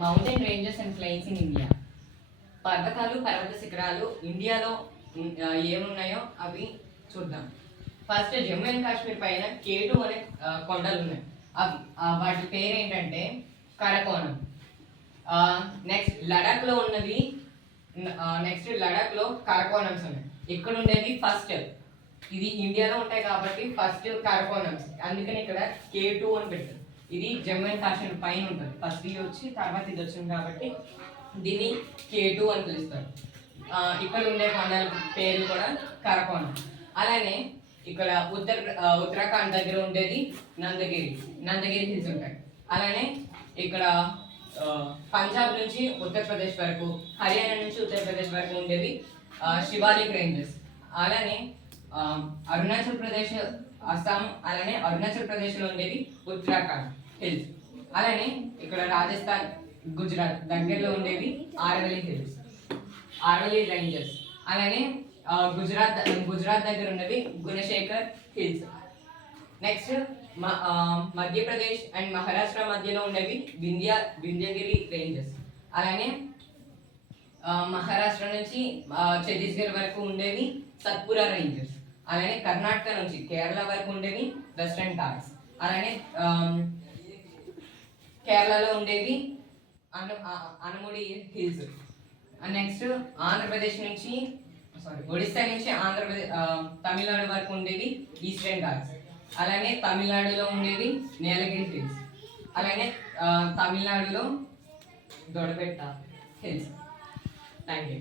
Mountain ranges and plains in India. పర్వతాలు, పర్వత శిఖరాలు ఇండియాలో ఏమున్నాయో అవి చూద్దాం. ఫస్ట్ జమ్మూ అండ్ కాశ్మీర్ పైన K2 అనే కొండలు ఉన్నాయి. అవి వాటి పేరు ఏంటంటే కరకోనం. నెక్స్ట్ లడాఖ్లో ఉన్నవి. నెక్స్ట్ లడాఖ్లో కరకోనమ్స్ ఉన్నాయి. ఇక్కడ ఉండేది ఫస్ట్, ఇది ఇండియాలో ఉంటాయి కాబట్టి ఫస్ట్ కరకోనమ్స్, అందుకని ఇక్కడ K2 అని పెట్టారు. ఇది జమ్మూ అండ్ కాశ్మీర్ పైన ఉంటుంది. ఫస్ట్ ఇది వచ్చి తర్వాత ఇది వచ్చింది కాబట్టి దీన్ని K2 అని పిలుస్తారు. ఇక్కడ ఉండే కొండల పేర్లు కూడా కరకోనం. అలానే ఇక్కడ ఉత్తరాఖండ్ దగ్గర ఉండేది నందగిరి హిల్స్ ఉంటాయి. అలానే ఇక్కడ పంజాబ్ నుంచి ఉత్తరప్రదేశ్ వరకు, హర్యానా నుంచి ఉత్తరప్రదేశ్ వరకు ఉండేవి శివాలిక్ రేంజెస్. అలానే అరుణాచల్ ప్రదేశ్, అస్సాం, అలానే అరుణాచల్ ప్రదేశ్లో ఉండేవి ఉత్తరాఖండ్ హిల్స్. అలానే ఇక్కడ రాజస్థాన్, గుజరాత్ దగ్గరలో ఉండేవి ఆరవల్లి రేంజెస్. అలానే గుజరాత్ దగ్గర ఉన్నవి Gunasekhar hills. Next Madhya Pradesh and Maharashtra మధ్యలో ఉండేవి వింధ్యగిరి రేంజెస్. అలానే మహారాష్ట్ర నుంచి ఛత్తీస్గఢ్ వరకు ఉండేవి సత్పురా రేంజెస్. అలానే కర్ణాటక నుంచి కేరళ వరకు ఉండేవి వెస్టర్న్ ఘాట్స్. అలానే కేరళలో ఉండేవి అనుముడి హిల్స్. నెక్స్ట్ ఒడిస్సా నుంచి తమిళనాడు వరకు ఉండేవి ఈస్టర్న్ ఘాట్స్. అలానే తమిళనాడులో ఉండేవి నీలగిరి హిల్స్. అలానే తమిళనాడులో దొడబెట్ట హిల్స్. Thank you.